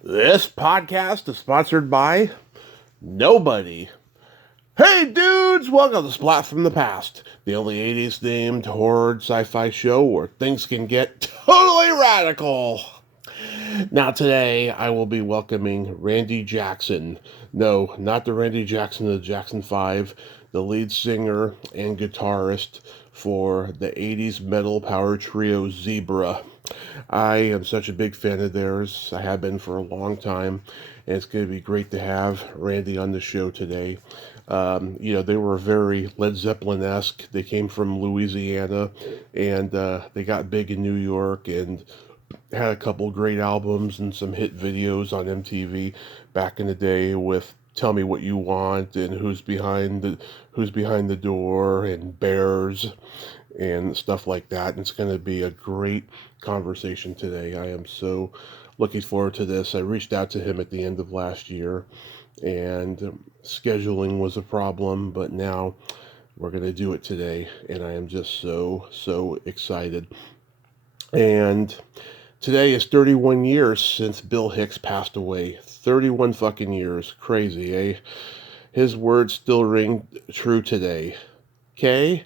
This podcast is sponsored by nobody. Hey dudes, welcome to Splat from the Past, the only 80s themed horror sci-fi show where things can get totally radical. Now today I will be welcoming Randy Jackson. No, not the Randy Jackson of the Jackson 5, the lead singer and guitarist for the 80s metal power trio Zebra. I am such a big fan of theirs. I have been for a long time, and it's going to be great to have Randy on the show today. They were very Led Zeppelin-esque. They came from Louisiana, and they got big in New York and had a couple great albums and some hit videos on MTV back in the day with Tell Me What You Want and Who's Behind the Door and Bears and stuff like that. And it's going to be a great conversation today. I am so looking forward to this. I reached out to him at the end of last year, and scheduling was a problem, but now we're going to do it today, and I am just so excited. And today is 31 years since Bill Hicks passed away. 31 fucking years. Crazy, eh? His words still ring true today. K.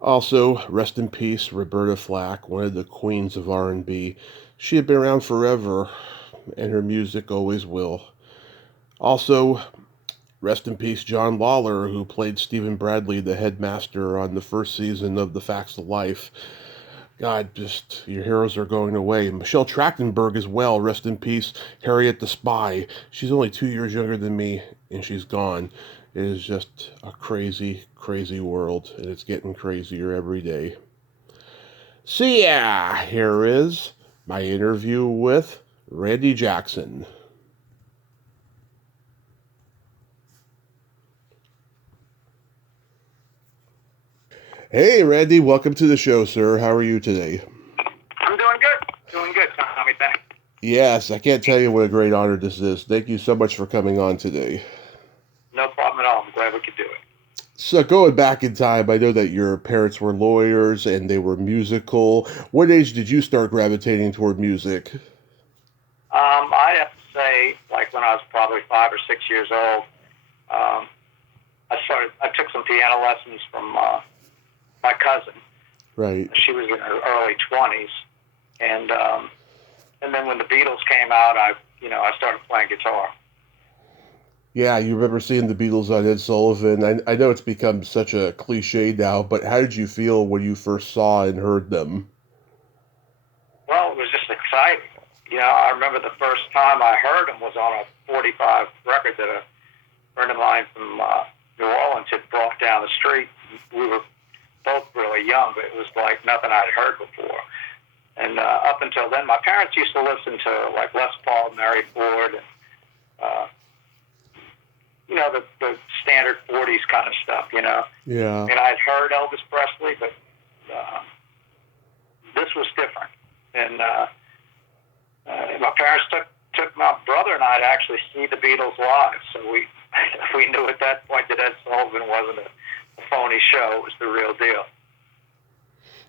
Also, rest in peace, Roberta Flack, one of the queens of R&B. She had been around forever, and her music always will. Also, rest in peace, John Lawler, who played Stephen Bradley, the headmaster on the first season of The Facts of Life. God, just, your heroes are going away. Michelle Trachtenberg as well, rest in peace, Harriet the Spy. She's only 2 years younger than me, and she's gone. It is just a crazy, crazy world, and it's getting crazier every day. So yeah, here is my interview with Randy Jackson. Hey, Randy, welcome to the show, sir. How are you today? I'm doing good, Tommy. Thanks. Yes, I can't tell you what a great honor this is. Thank you so much for coming on today. No problem at all. I'm glad we could do it. So going back in time, I know that your parents were lawyers and they were musical. What age did you start gravitating toward music? I have to say, like when I was probably 5 or 6 years old, I took some piano lessons from my cousin. Right. She was in her early 20s, and then when the Beatles came out, I started playing guitar. Yeah, you remember seeing the Beatles on Ed Sullivan. I know it's become such a cliche now, but how did you feel when you first saw and heard them? Well, it was just exciting. I remember the first time I heard them was on a 45 record that a friend of mine from New Orleans had brought down the street. We were both really young, but it was like nothing I'd heard before. And up until then, my parents used to listen to like Les Paul, Mary Ford, and the standard 40s kind of stuff. Yeah. And I'd heard Elvis Presley, but this was different. And my parents took my brother and I to actually see the Beatles live. So we knew at that point that Ed Sullivan wasn't a phony show; it was the real deal.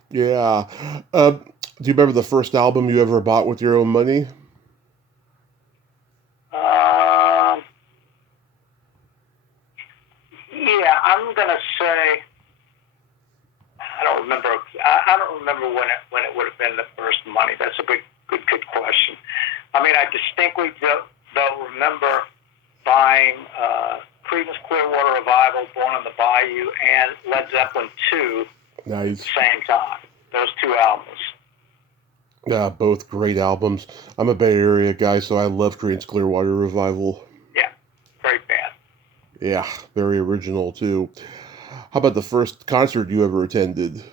Yeah. Do you remember the first album you ever bought with your own money? Yeah, I'm gonna say I don't remember. I don't remember when it would have been the first money. That's a good question. I mean, I distinctly though remember buying Creedence Clearwater Revival, Born on the Bayou, and Led Zeppelin 2 Nice. at the same time. Those two albums. Yeah, both great albums. I'm a Bay Area guy, so I love Creedence Clearwater Revival. Yeah, great band. Yeah, very original too. How about the first concert you ever attended?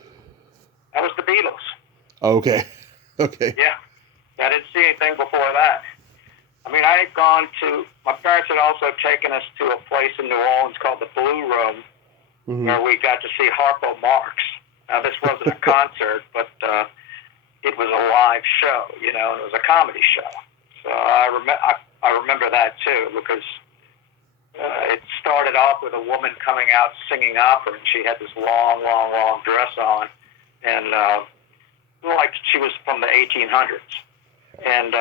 That was the Beatles. Okay. Okay. Yeah, I didn't see anything before that. I mean, I had gone to, my parents had also taken us to a place in New Orleans called the Blue Room, where we got to see Harpo Marx. Now, this wasn't a concert, but it was a live show, and it was a comedy show. So I remember that too, because it started off with a woman coming out singing opera, and she had this long dress on, and like she was from the 1800s. And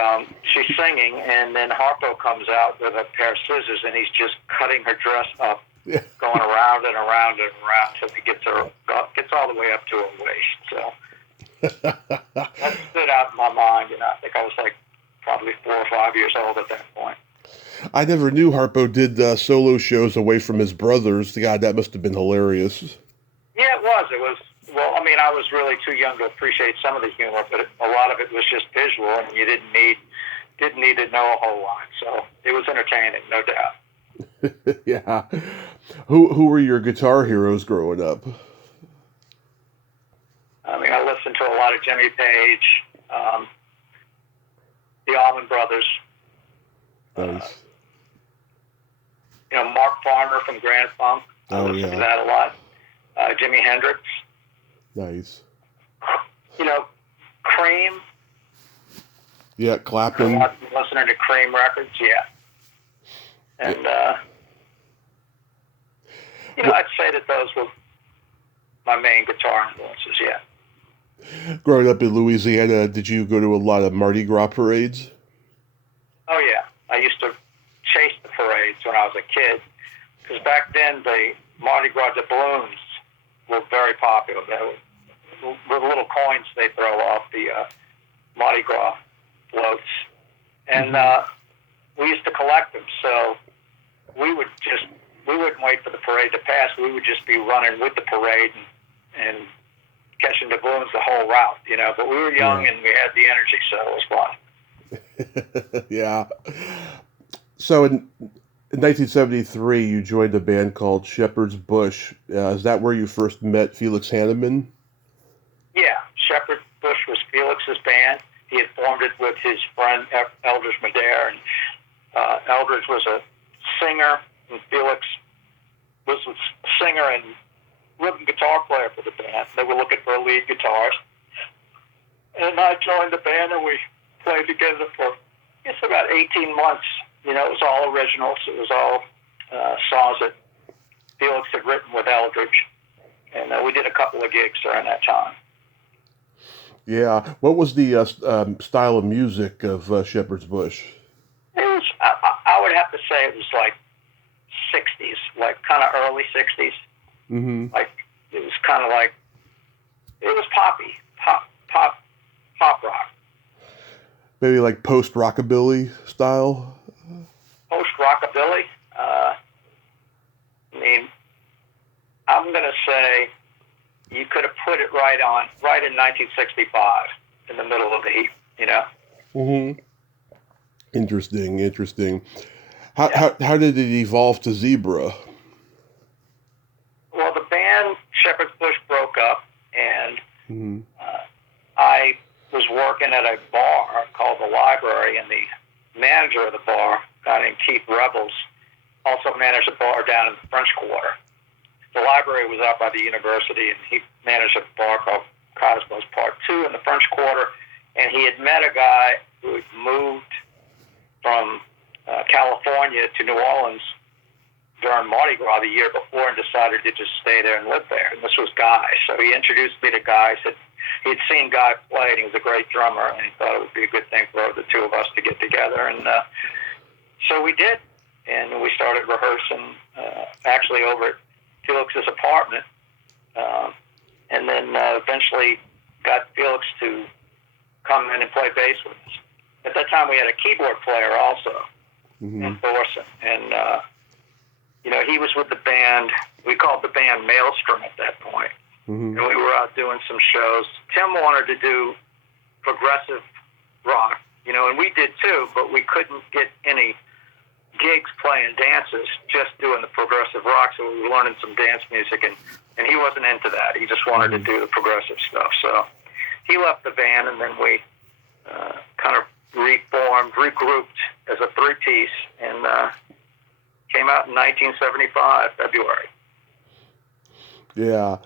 she's singing, and then Harpo comes out with a pair of scissors, and he's just cutting her dress up, Yeah. going around and around and around till he gets all the way up to her waist. So that stood out in my mind, and I think I was like probably 4 or 5 years old at that point. I never knew Harpo did solo shows away from his brothers. God, that must have been hilarious. Yeah, it was. It was. Well, I mean, I was really too young to appreciate some of the humor, but a lot of it was just visual, and you didn't need to know a whole lot. So it was entertaining, no doubt. Yeah. Who were your guitar heroes growing up? I mean, I listened to a lot of Jimmy Page, the Allman Brothers. Nice. Mark Farner from Grand Funk. I listened to that a lot. Jimi Hendrix. Nice. Cream. Yeah, Clapton. Listening to Cream records, yeah. And, I'd say that those were my main guitar influences, yeah. Growing up in Louisiana, did you go to a lot of Mardi Gras parades? Oh, yeah. I used to chase the parades when I was a kid, because back then the Mardi Gras doubloons were very popular. They were the little coins they throw off the Mardi Gras floats. And we used to collect them, so we wouldn't wait for the parade to pass. We would just be running with the parade and catching doubloons the whole route, But we were young and we had the energy, so it was fun. Yeah. So in 1973, you joined a band called Shepherd's Bush. Is that where you first met Felix Hanneman? Yeah, Shepherd's Bush was Felix's band. He had formed it with his friend Eldridge Madare, and Eldridge was a singer, and Felix was a singer and rhythm guitar player for the band. They were looking for a lead guitarist, and I joined the band, and we played together for about 18 months. It was all originals. It was all songs that Felix had written with Eldridge, and we did a couple of gigs during that time. Yeah. What was the style of music of Shepherd's Bush? It was, I would have to say it was like 60s, like kind of early 60s. Mm-hmm. Like, it was kind of like, it was poppy, pop rock. Maybe like post-rockabilly style? Post-rockabilly? I'm going to say you could have put it right in 1965, in the middle of the heat, Mm-hmm. Interesting. How did it evolve to Zebra? Well, the band Shepherd's Bush broke up, and I was working at a bar called The Library, and the manager of the bar, a guy named Keith Rebels, also managed a bar down in the French Quarter. The Library was out by the university, and he managed a bar called Cosmos Part 2 in the French Quarter, and he had met a guy who had moved from California to New Orleans during Mardi Gras the year before and decided to just stay there and live there. And this was Guy. So he introduced me to Guy. Said he'd seen Guy play, and he was a great drummer, and he thought it would be a good thing for the two of us to get together. And so we did. And we started rehearsing actually over at Felix's apartment. And then eventually got Felix to come in and play bass with us. At that time, we had a keyboard player also in Thorson. And he was with the band. We called the band Maelstrom at that point. And we were out doing some shows. Tim wanted to do progressive rock, and we did too, but we couldn't get any gigs playing dances, just doing the progressive rock, so we were learning some dance music, and he wasn't into that. He just wanted to do the progressive stuff. So he left the band, and then we kind of regrouped as a three-piece, and came out in 1975, February. Yeah.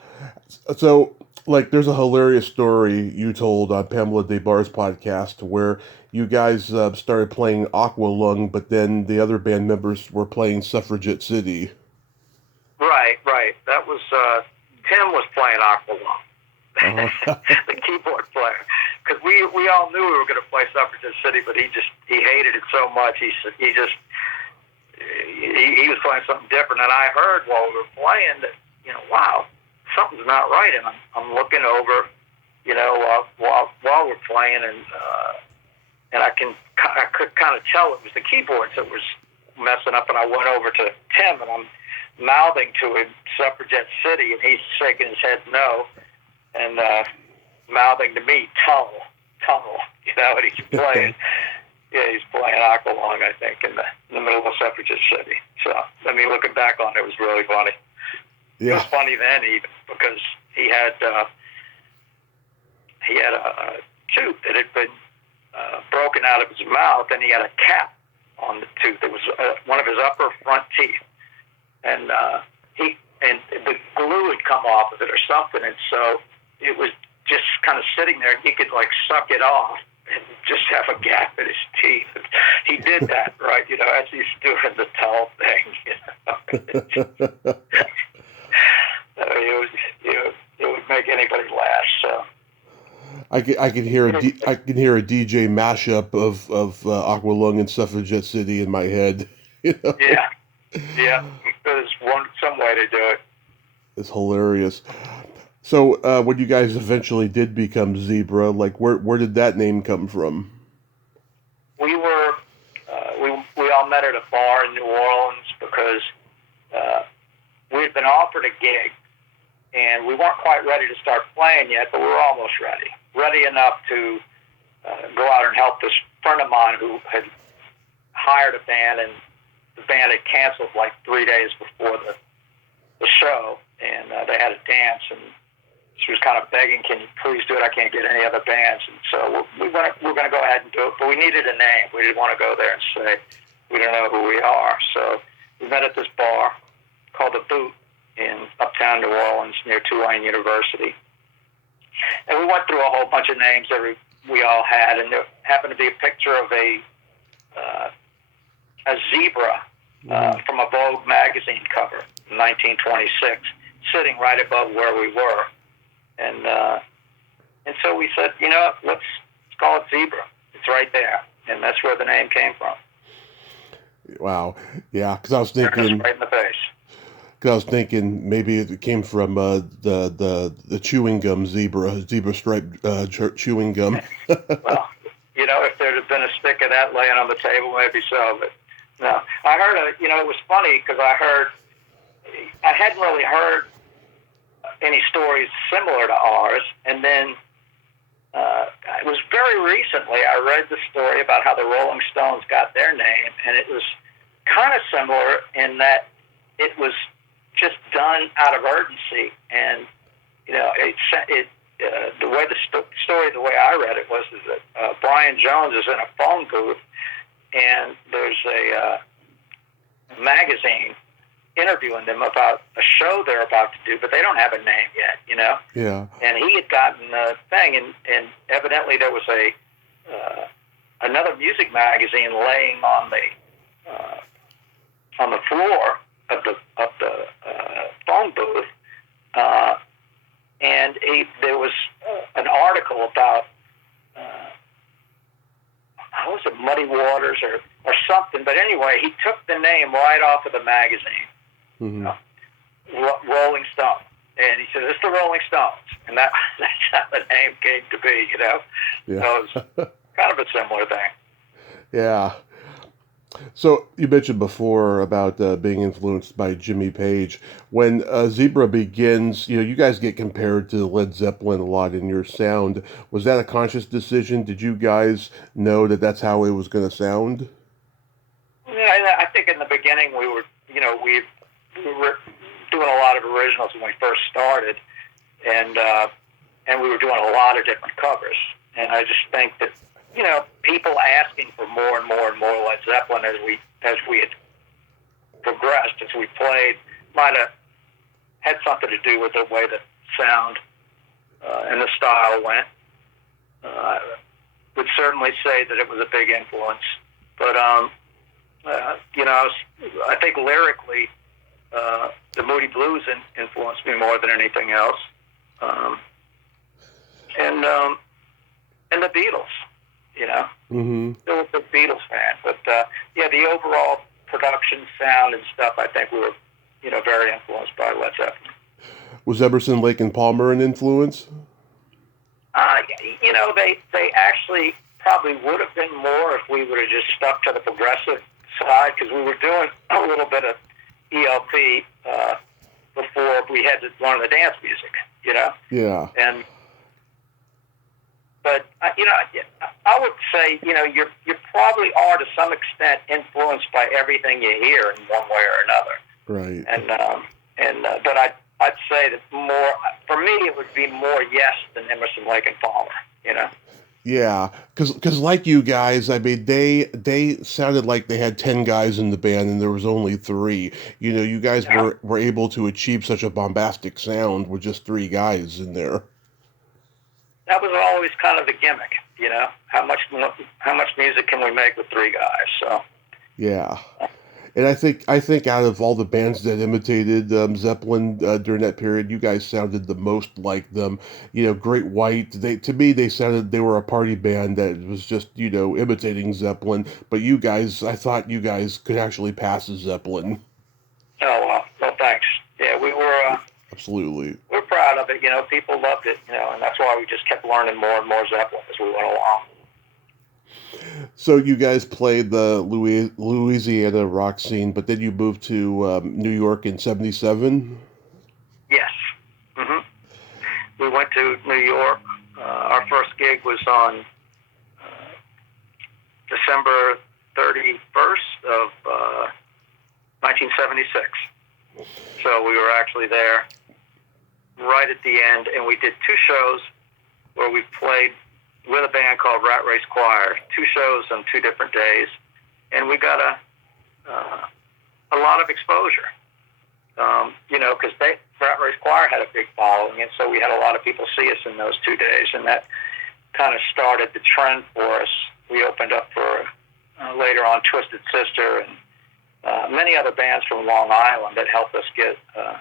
So, there's a hilarious story you told on Pamela Des Barres' podcast where you guys started playing Aqualung, but then the other band members were playing Suffragette City. Right. That was, Tim was playing Aqualung, the keyboard player. because we all knew we were going to play Suffragette City, but he hated it so much. He was playing something different, and I heard while we were playing that, wow, something's not right, and I'm looking over, while we're playing, and I could kind of tell it was the keyboards that was messing up, and I went over to Tim, and I'm mouthing to him Suffragette City, and he's shaking his head no, and mouthing to me tunnel, and he's playing. Yeah, he's playing Aqualung, I think, in the middle of Suffragette City. So, I mean, looking back on it, it was really funny. Yeah. It was funny then, even, because he had a tooth that had been broken out of his mouth, and he had a cap on the tooth. It was one of his upper front teeth, and the glue had come off of it or something, and so it was just kind of sitting there, and he could suck it off and just have a gap in his teeth. And he did that, right? As he's doing the towel thing. It would make anybody laugh. So. I can hear a DJ mashup of Aqualung and Suffragette City in my head. Yeah. There's some way to do it. It's hilarious. So when you guys eventually did become Zebra, where did that name come from? We were we all met at a bar in New Orleans because we had been offered a gig, and we weren't quite ready to start playing yet, but we were almost ready enough to go out and help this friend of mine who had hired a band, and the band had canceled 3 days before the show, and they had a dance, and she was kind of begging, "Can you please do it? I can't get any other bands." And so we're going to go ahead and do it, but we needed a name. We didn't want to go there and say we don't know who we are. So we met at this bar called The Boot in uptown New Orleans near Tulane University. And we went through a whole bunch of names that we all had, and there happened to be a picture of a zebra from a Vogue magazine cover in 1926, sitting right above where we were. And so we said, let's call it Zebra. It's right there, and that's where the name came from. Wow, yeah, because I was thinking right in the face. Because I was thinking maybe it came from the chewing gum zebra striped chewing gum. Well, if there had been a stick of that laying on the table, maybe so. But no, I heard it was funny because I hadn't really heard any stories similar to ours, and then it was very recently I read the story about how the Rolling Stones got their name, and it was kind of similar in that it was just done out of urgency, and the way the story, the way I read it, was that Brian Jones is in a phone booth, and there's a magazine interviewing them about a show they're about to do, but they don't have a name yet, Yeah. And he had gotten the thing, and evidently there was another music magazine laying on the floor of the phone booth, and there was an article about how was it, Muddy Waters or something. But anyway, he took the name right off of the magazine, Rolling Stone, and he said, "It's the Rolling Stones," and that's how the name came to be. Yeah. So it was kind of a similar thing. Yeah. So you mentioned before about being influenced by Jimmy Page. When Zebra begins, you guys get compared to Led Zeppelin a lot in your sound. Was that a conscious decision? Did you guys know that that's how it was going to sound? Yeah, I think in the beginning we were doing a lot of originals when we first started, and we were doing a lot of different covers. And I just think that people asking for more and more and more Led Zeppelin as we had progressed, as we played, might have had something to do with the way the sound and the style went. I would certainly say that it was a big influence. But, I think lyrically, the Moody Blues influenced me more than anything else. and the Beatles. You know, Mm-hmm. still a big Beatles fan. But yeah, the overall production, sound, and stuff. I think we were, very influenced by Led Zeppelin. Was Emerson, Lake and Palmer an influence? Uh, they actually probably would have been more if we would have just stuck to the progressive side, because we were doing a little bit of ELP before we had to learn the dance music, Yeah. But I would say, you probably are to some extent influenced by everything you hear in one way or another. Right. But I'd say that more, for me, it would be more Yes than Emerson, Lake and Palmer. Yeah, because like you guys, I mean, they sounded like they had 10 guys in the band and there was only 3. You guys were able to achieve such a bombastic sound with just 3 guys in there. That was always kind of the gimmick, how much music can we make with 3 guys? So yeah, and I think out of all the bands that imitated Zeppelin during that period, you guys sounded the most like them. Great White. They were a party band that was just imitating Zeppelin. But I thought you guys could actually pass as Zeppelin. Oh well, thanks. Yeah, we were. Absolutely. We're proud of it. People loved it. And that's why we just kept learning more and more Zeppelin as we went along. So you guys played the Louisiana rock scene, but then you moved to New York in '77. Yes. hmm We went to New York. Our first gig was on December 31st of 1976. So we were actually there right at the end, and we did 2 shows where we played with a band called Rat Race Choir, 2 shows on 2 different days, and we got a lot of exposure. Because Rat Race Choir had a big following, and so we had a lot of people see us in those 2 days, and that kind of started the trend for us. We opened up for later on Twisted Sister and many other bands from Long Island that helped us get a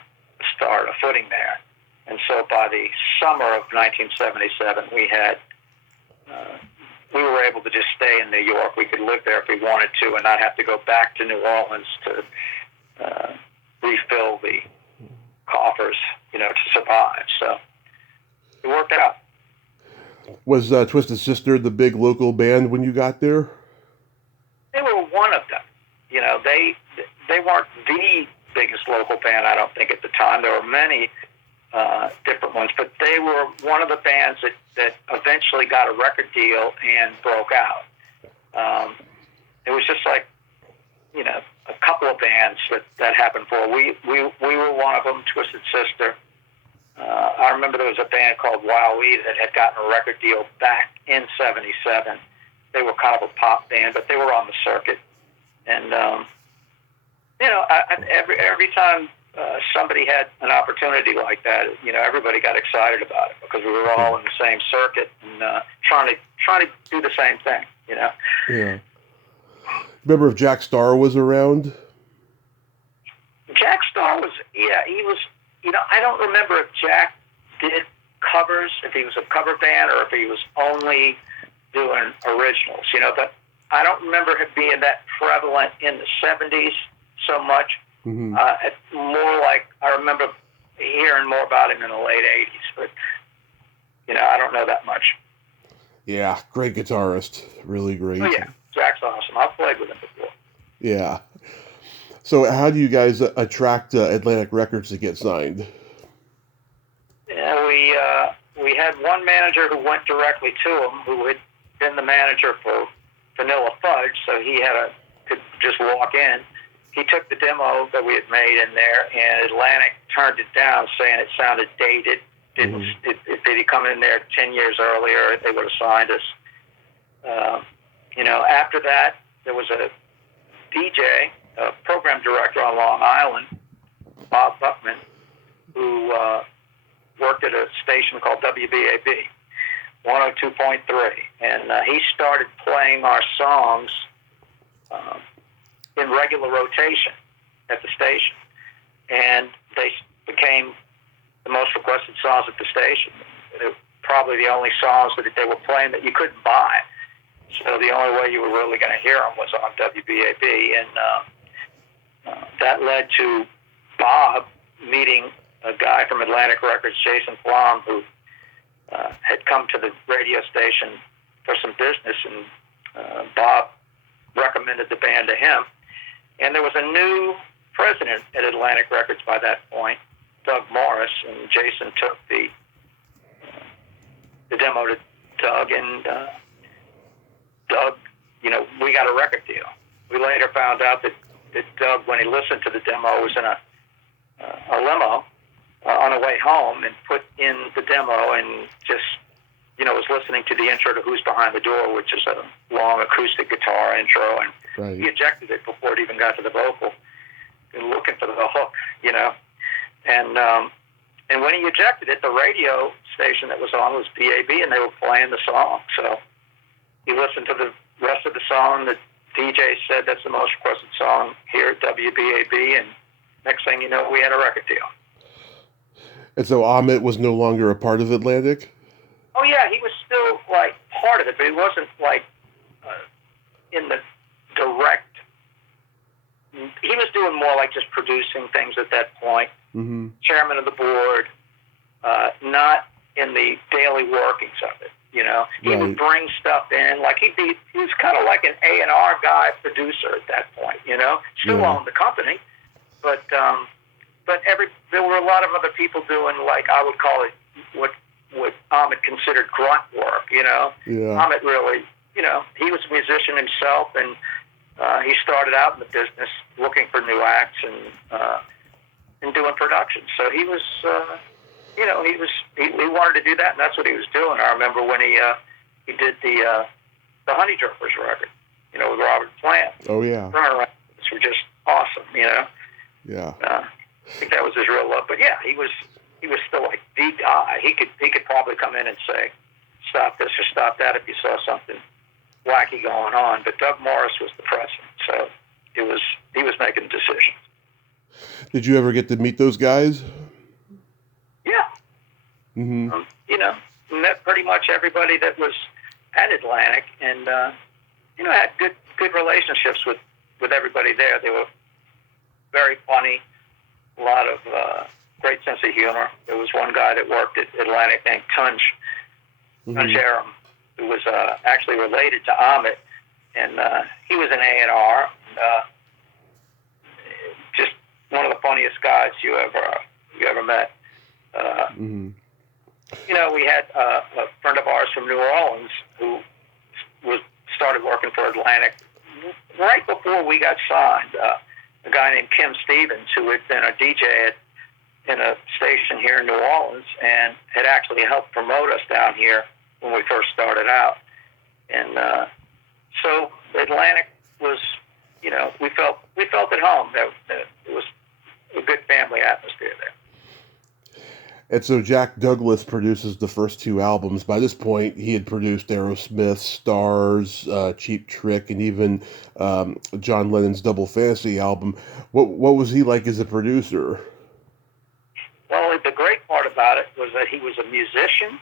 footing there. And so by the summer of 1977, we were able to just stay in New York. We could live there if we wanted to and not have to go back to New Orleans to refill the coffers, to survive. So it worked out. Was Twisted Sister the big local band when you got there? They were one of them. They weren't the biggest local band, I don't think, at the time. There were many different ones, but they were one of the bands that eventually got a record deal and broke out. It was just like, a couple of bands that happened for. We were one of them, Twisted Sister. I remember there was a band called Wowee that had gotten a record deal back in '77. They were kind of a pop band, but they were on the circuit. And, every time somebody had an opportunity like that, everybody got excited about it because we were all in the same circuit and trying to do the same thing, Yeah. Remember if Jack Starr was around? Jack Starr was, he was, I don't remember if Jack did covers, if he was a cover band or if he was only doing originals, but I don't remember him being that prevalent in the 70s so much. Mm-hmm. It's more like I remember hearing more about him in the late 80s, but, I don't know that much. Yeah, great guitarist. Really great. Oh, yeah, Jack's awesome. I've played with him before. Yeah. So how do you guys attract Atlantic Records to get signed? Yeah, we had one manager who went directly to him, who had been the manager for Vanilla Fudge, so he could just walk in. He took the demo that we had made in there, and Atlantic turned it down, saying it sounded dated. If they'd come in there 10 years earlier, they would have signed us. After that, there was a DJ, a program director on Long Island, Bob Buckman, who worked at a station called WBAB, 102.3. And he started playing our songs in regular rotation at the station. And they became the most requested songs at the station. probably the only songs that they were playing that you couldn't buy. So the only way you were really going to hear them was on WBAB, and that led to Bob meeting a guy from Atlantic Records, Jason Flom, who had come to the radio station for some business, and Bob recommended the band to him. And there was a new president at Atlantic Records by that point, Doug Morris, and Jason took the demo to Doug, and Doug, we got a record deal. We later found out that Doug, when he listened to the demo, was in a limo on the way home and put in the demo and just, was listening to the intro to Who's Behind the Door, which is a long acoustic guitar intro, and right. He ejected it before it even got to the vocal and looking for the hook, And when he ejected it, the radio station that was on was BAB, and they were playing the song. So he listened to the rest of the song. The DJ said that's the most requested song here at WBAB, and next thing you know, we had a record deal. And so Ahmet was no longer a part of Atlantic? Oh, yeah, he was still, part of it, but he wasn't, in the direct... He was doing more just producing things at that point. Mm-hmm. Chairman of the board, not in the daily workings of it, He Right. would bring stuff in, he was kind of like an A&R guy, producer at that point, Still owned the company, but there were a lot of other people doing, I would call it, what Ahmet considered grunt work, Yeah. Ahmet really, he was a musician himself, and he started out in the business looking for new acts and doing production. So he was, he wanted to do that, and that's what he was doing. I remember when he did the Honey Drippers record, with Robert Plant. Oh yeah. Which were just awesome, Yeah. I think that was his real love. But yeah, he was still the guy. He could probably come in and say, stop this or stop that if you saw something wacky going on. But Doug Morris was the president, so he was making decisions. Did you ever get to meet those guys? Yeah. Mm-hmm. Met pretty much everybody that was at Atlantic, and had good relationships with everybody there. They were very funny, a lot of great sense of humor. There was one guy that worked at Atlantic named Tunch Aram, who was actually related to Ahmet, and he was an A&R, just one of the funniest guys you ever met. We had a friend of ours from New Orleans who started working for Atlantic right before we got signed. A guy named Kim Stevens, who had been a DJ in a station here in New Orleans and had actually helped promote us down here when we first started out. And so Atlantic was, we felt at home. It was a good family atmosphere there. And so Jack Douglas produces the first two albums. By this point, he had produced Aerosmith, Stars, Cheap Trick, and even John Lennon's Double Fantasy album. What was he like as a producer? Well, the great part about it was that he was a musician.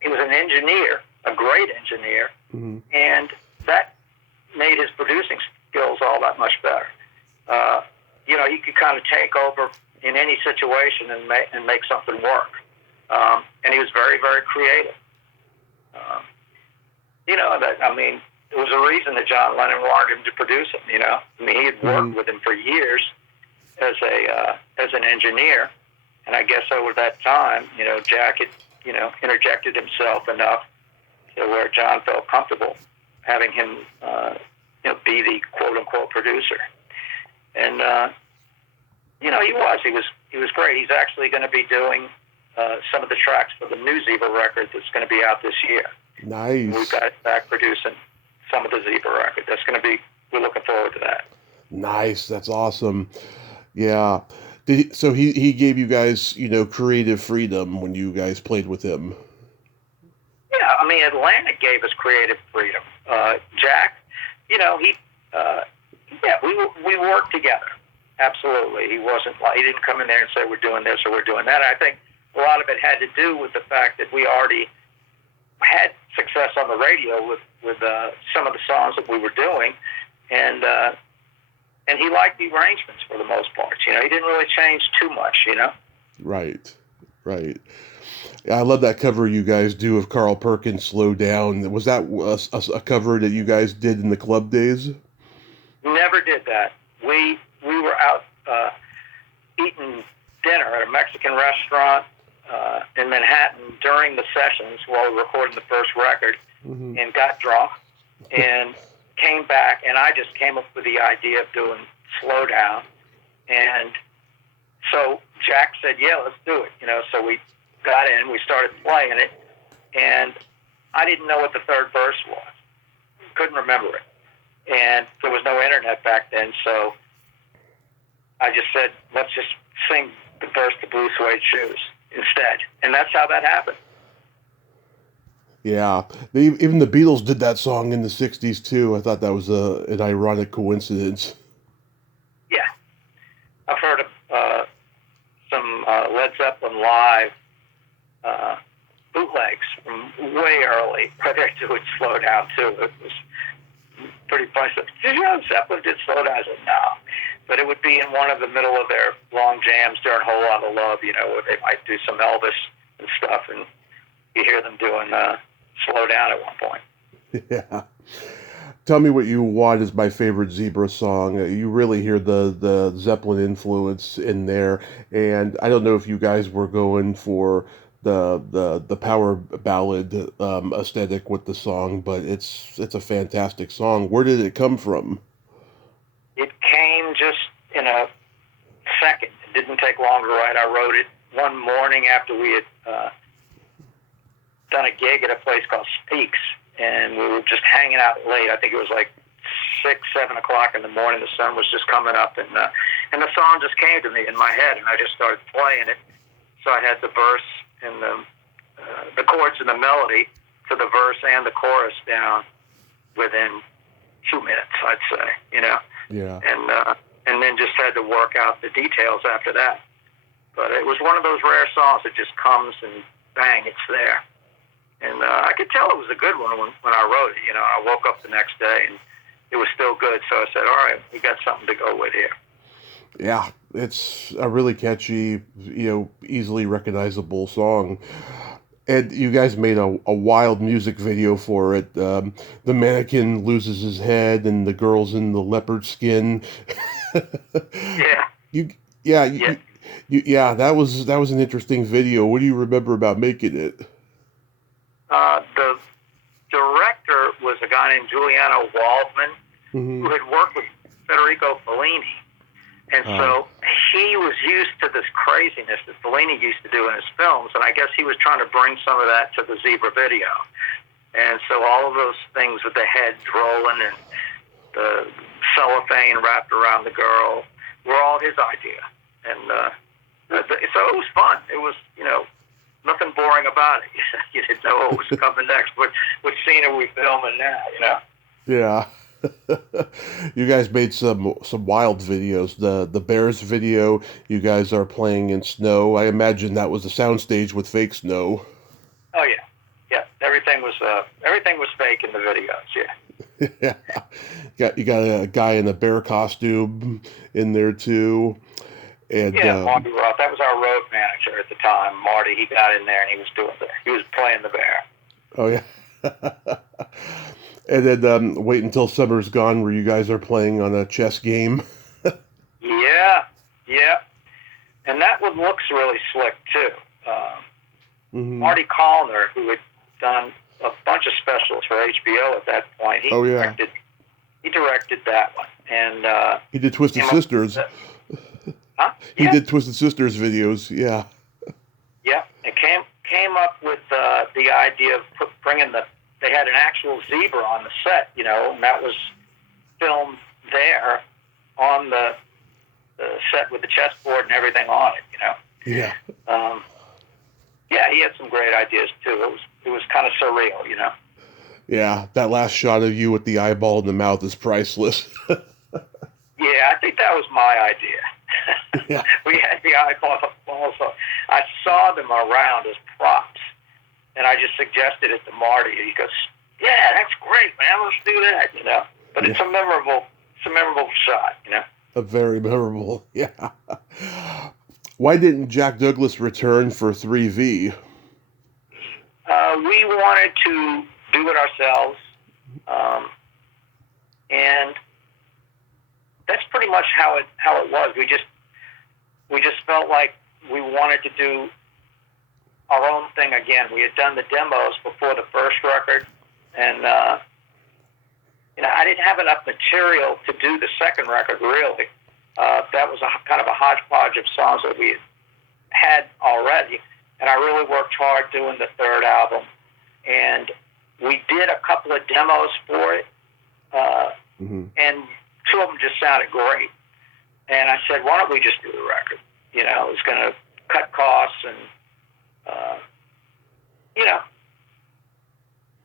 He was an engineer, a great engineer, and that made his producing skills all that much better. He could kind of take over in any situation and make something work. And he was very, very creative. There was a reason that John Lennon wanted him to produce him, he had worked with him for years as an engineer. And I guess over that time, Jack had, interjected himself enough to where John felt comfortable having him, be the quote-unquote producer. And, he was great. He's actually going to be doing some of the tracks for the new Ziva record that's going to be out this year. Nice. We've got back producing some of the Ziva record. We're looking forward to that. Nice. That's awesome. Yeah. So he gave you guys, creative freedom when you guys played with him. Yeah, Atlantic gave us creative freedom. Jack, we worked together. Absolutely. He didn't come in there and say we're doing this or we're doing that. I think a lot of it had to do with the fact that we already had success on the radio with some of the songs that we were doing, and he liked the arrangements for the most part. You know, he didn't really change too much. You know. Right. I love that cover you guys do of Carl Perkins' "Slow Down." Was that a cover that you guys did in the club days? Never did that. We were out eating dinner at a Mexican restaurant in Manhattan during the sessions while we were recording the first record, and got drunk and came back, and I just came up with the idea of doing "Slow Down," and so Jack said, "Yeah, let's do it." You know, so we got in, we started playing it, and I didn't know what the third verse was. Couldn't remember it. And there was no internet back then, so I just said, let's just sing the verse to Blue Suede Shoes instead. And that's how that happened. Yeah. Even the Beatles did that song in the 60s, too. I thought that was an ironic coincidence. Yeah. I've heard of some Led Zeppelin live bootlegs from way early, where they're doing "Slow Down" too. It was pretty funny. So, did you know Zeppelin did "Slow Down"? I said, no. But it would be in one of the middle of their long jams during "Whole Lotta Love," you know, where they might do some Elvis and stuff, and you hear them doing "Slow Down" at one point. Yeah. Tell Me What You Want is my favorite Zebra song. You really hear the Zeppelin influence in there, and I don't know if you guys were going for the power ballad aesthetic with the song, but it's a fantastic song. Where did it come from? It came just in a second. It didn't take long to write. I wrote it one morning after we had done a gig at a place called Speaks, and we were just hanging out late. I think it was like 6, 7 o'clock in the morning. The sun was just coming up, and the song just came to me in my head, and I just started playing it. So I had the verse and the chords and the melody to the verse and the chorus down within 2 minutes, I'd say, you know. Yeah. And then just had to work out the details after that. But it was one of those rare songs that just comes and bang, it's there. And I could tell it was a good one when I wrote it. You know, I woke up the next day and it was still good. So I said, all right, we got something to go with here. Yeah, it's a really catchy, easily recognizable song. And you guys made a wild music video for it. The mannequin loses his head, and the girl's in the leopard skin. Yeah. That was an interesting video. What do you remember about making it? The director was a guy named Giuliano Waldman, who had worked with Federico Fellini. And so he was used to this craziness that Fellini used to do in his films, and I guess he was trying to bring some of that to the Zebra video. And so all of those things with the heads rolling and the cellophane wrapped around the girl were all his idea. And so it was fun. It was, nothing boring about it. You didn't know what was coming next. What scene are we filming now, Yeah. You guys made some wild videos. The Bears video, you guys are playing in snow. I imagine that was a soundstage with fake snow. Oh yeah. Everything was fake in the videos. Yeah. Yeah. You got a guy in a bear costume in there too. And Marty Roth. That was our road manager at the time. Marty, he got in there and he was playing the bear. Oh yeah. And then Wait Until Summer's Gone, where you guys are playing on a chess game. Yeah. And that one looks really slick, too. Marty Callner, who had done a bunch of specials for HBO at that point, he directed that one. And he did Twisted Sisters. Huh? He did Twisted Sisters videos, yeah. Yeah, it came up with the idea of bringing they had an actual zebra on the set, and that was filmed there on the set with the chessboard and everything on it, Yeah. He had some great ideas too. It was kind of surreal, Yeah, that last shot of you with the eyeball in the mouth is priceless. Yeah, I think that was my idea. Yeah. We had the eyeball also. I saw them around as props, and I just suggested it to Marty. He goes, "Yeah, that's great, man. Let's do that." But it's a memorable shot. A very memorable. Yeah. Why didn't Jack Douglas return for 3V? We wanted to do it ourselves, and that's pretty much how it was. We just felt like we wanted to do our own thing again. We had done the demos before the first record, and I didn't have enough material to do the second record. Really, that was a kind of a hodgepodge of songs that we had already, and I really worked hard doing the third album. And we did a couple of demos for it, and two of them just sounded great. And I said, why don't we just do the record? It's going to cut costs, and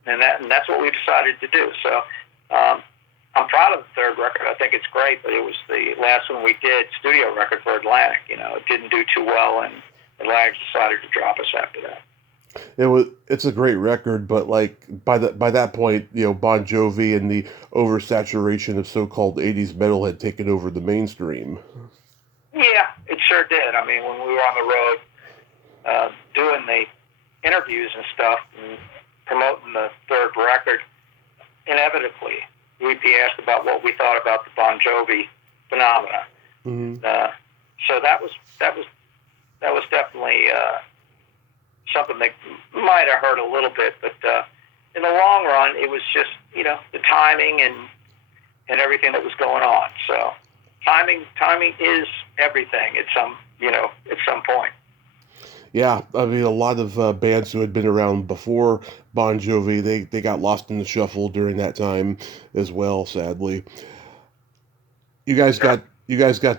and that's what we decided to do. So I'm proud of the third record. I think it's great, but it was the last one we did, studio record for Atlantic. It didn't do too well, and Atlantic decided to drop us after that. It's a great record, but like by that point, Bon Jovi and the oversaturation of so-called 80s metal had taken over the mainstream. Yeah, it sure did. I mean, when we were on the road doing the interviews and stuff and promoting the third record, inevitably we'd be asked about what we thought about the Bon Jovi phenomena. So that was definitely something that might have hurt a little bit, but in the long run, it was just the timing and everything that was going on. So timing is everything at some point. Yeah, I mean, a lot of bands who had been around before Bon Jovi, they got lost in the shuffle during that time as well, sadly. You guys got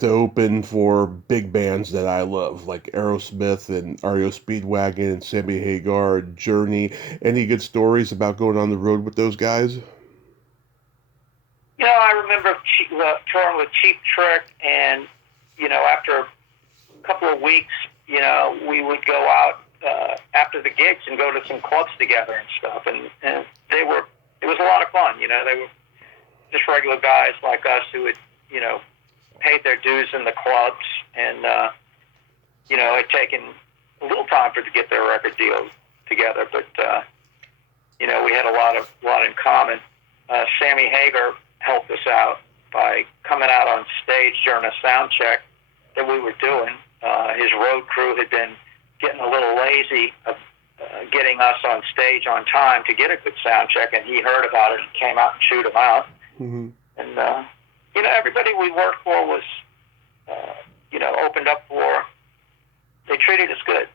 to open for big bands that I love, like Aerosmith and REO Speedwagon and Sammy Hagar and Journey. Any good stories about going on the road with those guys? I remember touring with Cheap Trick, and after a couple of weeks, we would go out after the gigs and go to some clubs together and stuff, and it was a lot of fun. They were just regular guys like us who had paid their dues in the clubs, and it had taken a little time to get their record deals together, but we had a lot in common. Sammy Hagar helped us out by coming out on stage during a sound check that we were doing. His road crew had been getting a little lazy of getting us on stage on time to get a good sound check, and he heard about it and came out and chewed him out. And everybody we worked for was opened up for. They treated us good.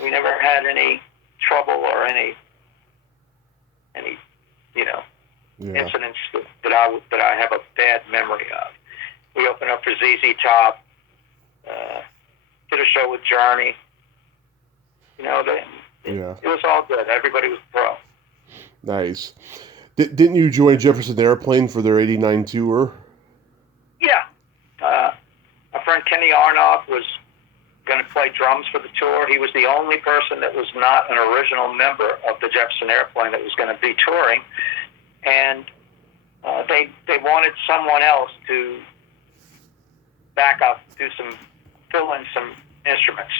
We never had any trouble or any incidents that I have a bad memory of. We opened up for ZZ Top. Did a show with Journey. It was all good. Everybody was pro. Nice. Didn't you join Jefferson Airplane for their '89 tour? Yeah. My friend Kenny Arnoff was going to play drums for the tour. He was the only person that was not an original member of the Jefferson Airplane that was going to be touring, and they wanted someone else to back up, fill in some instruments.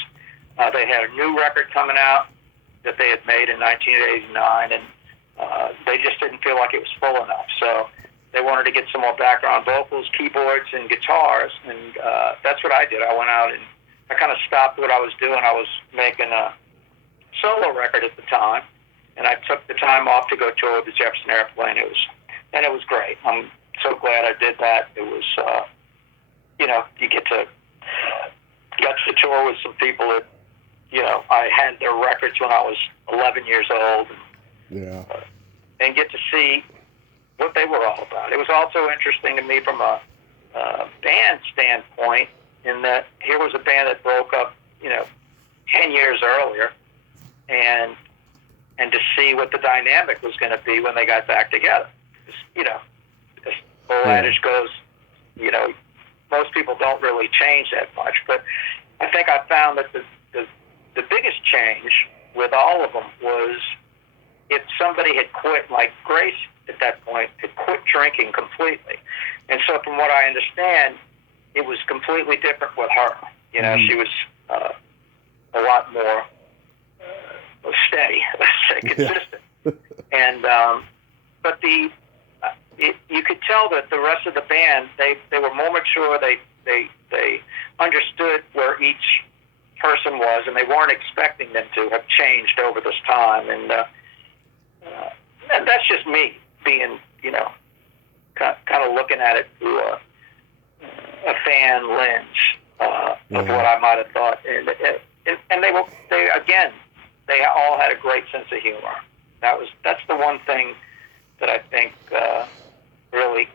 They had a new record coming out that they had made in 1989, and they just didn't feel like it was full enough. So they wanted to get some more background vocals, keyboards, and guitars, and that's what I did. I went out and I kind of stopped what I was doing. I was making a solo record at the time, and I took the time off to go tour with the Jefferson Airplane. It was great. I'm so glad I did that. It was, you got to tour with some people that, I had their records when I was 11 years old. Yeah. And get to see what they were all about. It was also interesting to me from a band standpoint, in that here was a band that broke up, 10 years earlier, and to see what the dynamic was going to be when they got back together. As the old adage goes, most people don't really changed that much. But I think I found that the biggest change with all of them was if somebody had quit, like Grace at that point had quit drinking completely. And so from what I understand, it was completely different with her. You know, she was a lot more steady, let's say, consistent. And but you could tell that the rest of the band, they were more mature. They understood where each person was, and they weren't expecting them to have changed over this time. And that's just me being, you know, kind of looking at it through a fan lens of what I might have thought. And they all had a great sense of humor. That's the one thing that I think really,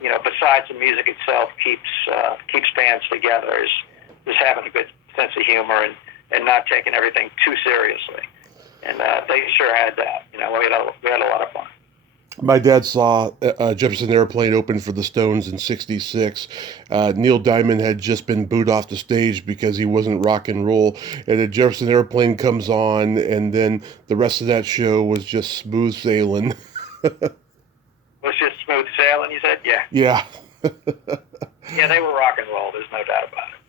you know, besides the music itself, keeps bands together is having a good sense of humor and not taking everything too seriously. And they sure had that. You know, we had a lot of fun. My dad saw Jefferson Airplane open for the Stones in '66. Neil Diamond had just been booed off the stage because he wasn't rock and roll. And then Jefferson Airplane comes on, and then the rest of that show was just smooth sailing. Was just smooth sailing, you said? Yeah. Yeah. Yeah, they were rock and roll. There's no doubt about it.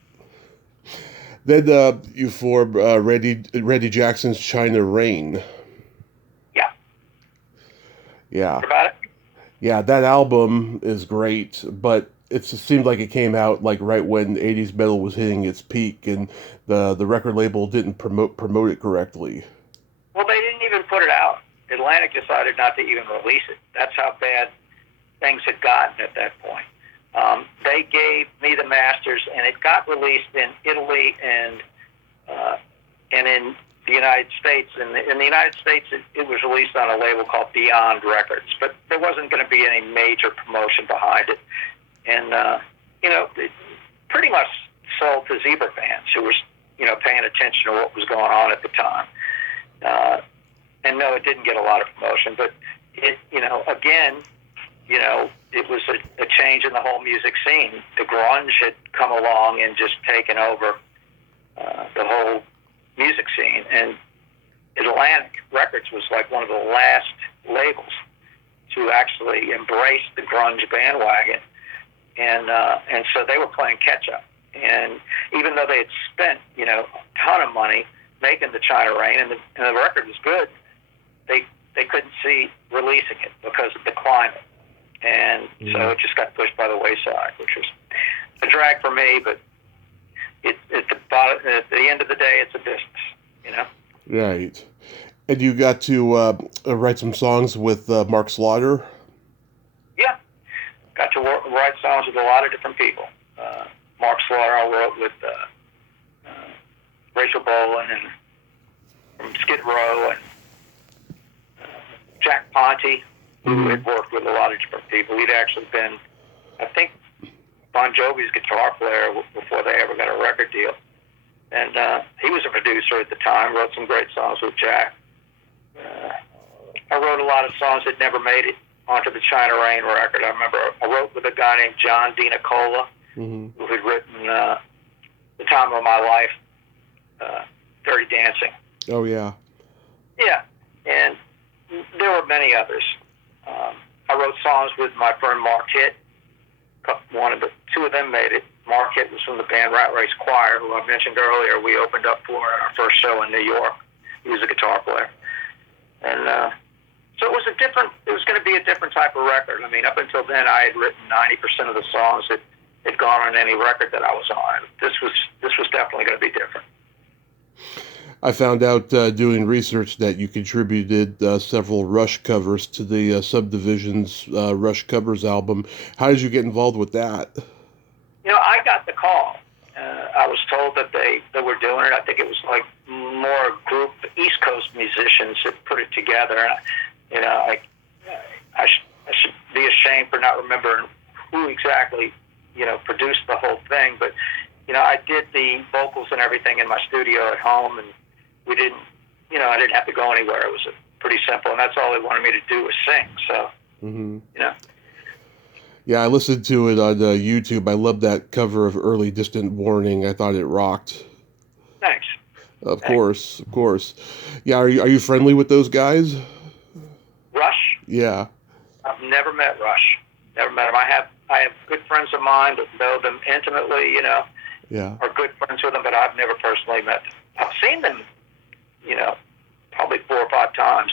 Then you formed Randy Jackson's China Rain. Yeah. Yeah. About it? Yeah, that album is great, but it seemed like it came out like right when 80s metal was hitting its peak, and the record label didn't promote it correctly. Well, they didn't even put it out. Atlantic decided not to even release it. That's how bad things had gotten at that point. They gave me the masters, and it got released in Italy and in the United States. And in the United States, it was released on a label called Beyond Records, but there wasn't going to be any major promotion behind it. And you know, it pretty much sold to Zebra fans who were, you know, paying attention to what was going on at the time. And no, it didn't get a lot of promotion, but it, you know, again, you know, it was a change in the whole music scene. The grunge had come along and just taken over the whole music scene, and Atlantic Records was like one of the last labels to actually embrace the grunge bandwagon, and so they were playing catch up. And even though they had spent, you know, a ton of money making the China Rain, and the record was good, they couldn't see releasing it because of the climate. And so it just got pushed by the wayside, which was a drag for me, but at the end of the day, it's a business, you know? Right. And you got to write some songs with Mark Slaughter? Yeah. Got to write songs with a lot of different people. Mark Slaughter I wrote with Rachel Bolan and from Skid Row, and Jack Ponte, who had worked with a lot of different people. He'd actually been, I think, Bon Jovi's guitar player before they ever got a record deal. And he was a producer at the time, wrote some great songs with Jack. I wrote a lot of songs that never made it onto the China Rain record. I remember I wrote with a guy named John DiNicola, who had written The Time of My Life, Dirty Dancing. Oh, yeah. Yeah, and there were many others. I wrote songs with my friend Mark Hitt. Two of them made it. Mark Hitt was from the band Rat Race Choir, who I mentioned earlier. We opened up for our first show in New York. He was a guitar player. And so it was going to be a different type of record. I mean, up until then, I had written 90% of the songs that had gone on any record that I was on. This was definitely going to be different. I found out doing research that you contributed several Rush covers to the Subdivision's Rush Covers album. How did you get involved with that? You know, I got the call. I was told that they were doing it. I think it was like more a group of East Coast musicians that put it together. And, you know, I should be ashamed for not remembering who exactly, you know, produced the whole thing. But, you know, I did the vocals and everything in my studio at home, and we didn't, you know, I didn't have to go anywhere. It was pretty simple, and that's all they wanted me to do was sing. So, you know. Yeah, I listened to it on YouTube. I love that cover of Early Distant Warning. I thought it rocked. Thanks. Of Thanks. course, of course. Yeah, are you friendly with those guys? Rush? Yeah, I've never met Rush. Never met him. I have good friends of mine that know them intimately, yeah. are good friends with them, but I've never personally met them. I've seen them, probably 4 or 5 times,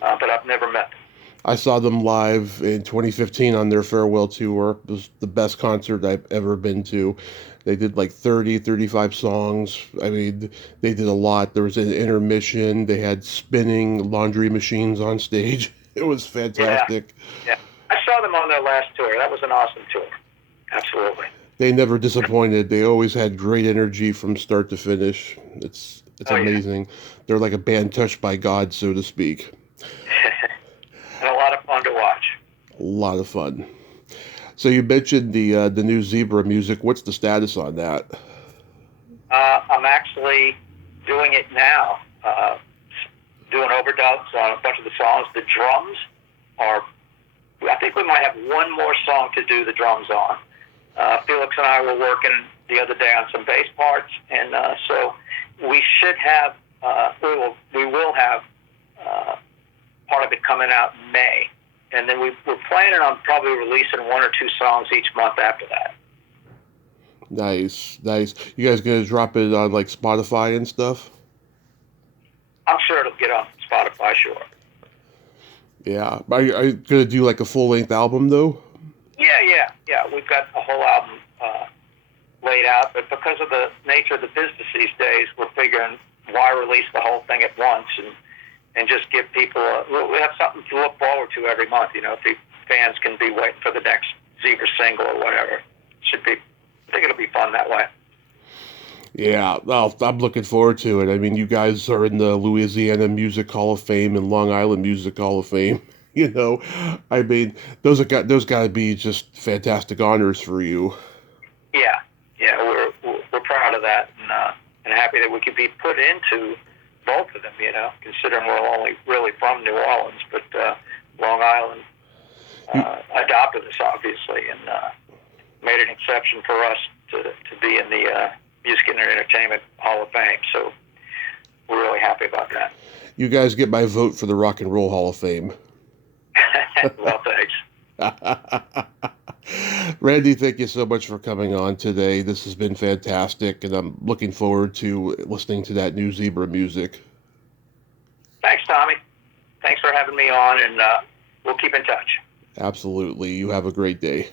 but I've never met them. I saw them live in 2015 on their farewell tour. It was the best concert I've ever been to. They did like 30, 35 songs. I mean, they did a lot. There was an intermission. They had spinning laundry machines on stage. It was Yeah, fantastic. yeah. I saw them on their last tour. That was an awesome tour. Absolutely. They never disappointed. They always had great energy from start to finish. It's Oh, yeah. amazing. They're like a band touched by God, so to speak. And a lot of fun to watch. A lot of fun. So you mentioned the new Zebra music. What's the status on that? I'm actually doing it now, doing overdubs on a bunch of the songs. The drums are, I think we might have one more song to do the drums on. Felix and I were working the other day on some bass parts, and so we should have, we will have part of it coming out in May. And then we're planning on probably releasing 1 or 2 songs each month after that. Nice, nice. You guys gonna drop it on like Spotify and stuff? I'm sure it'll get on Spotify, sure. Yeah. Are you gonna do like a full length album though? Yeah. We've got a whole album laid out, but because of the nature of the business these days, we're figuring why release the whole thing at once and just give people we have something to look forward to every month. Fans can be waiting for the next Zebra single or whatever. I think it'll be fun that way. Yeah, well, I'm looking forward to it. I mean, you guys are in the Louisiana Music Hall of Fame and Long Island Music Hall of Fame. I mean, those got to be just fantastic honors for you. Yeah, we're proud of that and happy that we could be put into both of them. Considering we're only really from New Orleans, but Long Island adopted us obviously and made an exception for us to be in the Music and Entertainment Hall of Fame. So we're really happy about that. You guys get my vote for the Rock and Roll Hall of Fame. Well, thanks. Randy, thank you so much for coming on today. This has been fantastic, and I'm looking forward to listening to that new Zebra music. Thanks, Tommy. Thanks for having me on, and we'll keep in touch. Absolutely. You have a great day.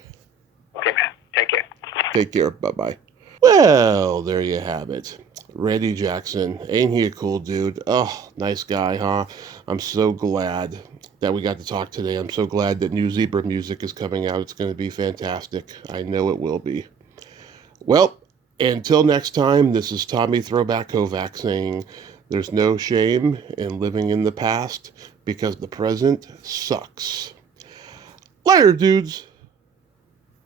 Okay, man. Take care. Take care. Bye-bye. Well, there you have it. Randy Jackson. Ain't he a cool dude? Oh, nice guy, huh? I'm so glad that we got to talk today. I'm so glad that new Zebra music is coming out. It's going to be fantastic. I know it will be. Well, until next time, this is Tommy Throwback Kovac saying there's no shame in living in the past because the present sucks. Later, dudes.